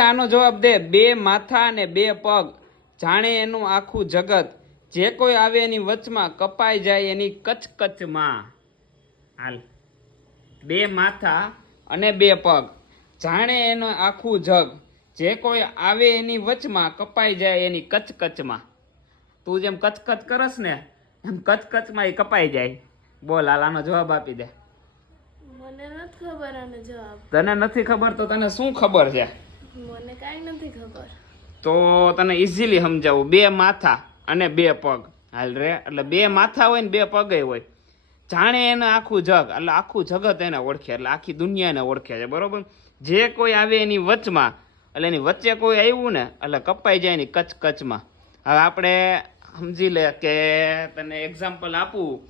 આનો જવાબ દે. બે માથા અને બે પગ. જાણે એનું આખું જગત. જે કોઈ આવે એની વચમાં કપાઈ જાય એની કચકચમાં. હાલ. બે માથા અને બે પગ. જાણે એનું આખું જગ. જે કોઈ આવે એની વચમાં કપાઈ જાય એની કચકચમાં. તું જેમ કચકચ કરસ ને એમ કચકચમાં એ કપાઈ જાય. બોલ હાલ આનો જવાબ આપી દે. મને નથી ખબર આનો જવાબ. તને નથી ખબર તો તને શું ખબર છે? મને કાંઈ નથી ખબર. તો તને ઇઝીલી સમજાવું. બે માથા અને બે પગ. હાલ રે. એટલે બે માથા હોય ને બે પગે હોય. જાણે એને આખું જગ, એટલે આખું જગત એને ઓળખે. એટલે આખી દુનિયાને ઓળખે છે. બરોબર? જે કોઈ આવે એની વચમાં, એટલે એની વચ્ચે કોઈ આવ્યું ને, એટલે કપાઈ જાય એની કચ કચમાં. હવે આપણે સમજી લે કે તને એક્ઝામ્પલ આપું,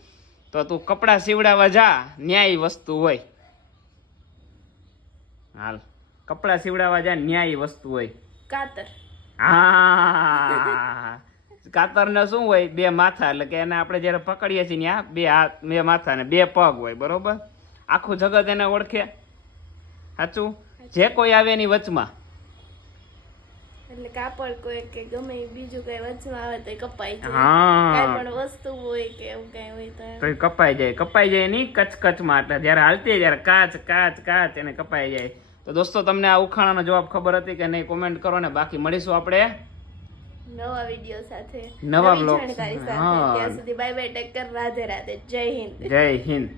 તો તું કપડાં સીવડાવવા જા. ન્યાય વસ્તુ હોય. હાલ. કપડાં સીવડાવવા જાય ન્યાય વસ્તુ હોય. કાતર. હા. કાતર ને શું હોય? બે માથા એટલે કે એને આપણે જ્યારે પકડીએ છીએ ત્યાં બે હાથ બે માથા ને બે પગ હોય બરોબર? આખું જગત એને ઓળખે? સાચું? જે કોઈ આવે એની વચમાં. એટલે કાપડ કોઈ કે ગમે બીજું કઈ વચમાં આવે તો કપાઈ જાય. હા. કાંઈ પણ વસ્તુ હોય કે એવું કઈ હોય તો તો કપાઈ જાય. કપાઈ જાય એની કચકચમાં એટલે જ્યારે હાલતી હોય કાચ કાચ કાચ એને કપાઈ જાય. તો દોસ્તો તમને આ ઉખાણાનો જવાબ ખબર હતી કે નહીં કોમેન્ટ કરો ને બાકી મળીશું આપણે નવા વીડિયો સાથે. નવા બ્લોગ. સાથે. ત્યાં સુધી બાય બાય ટેક કર રાધે રાધે જય હિન્દ. જય હિન્દ.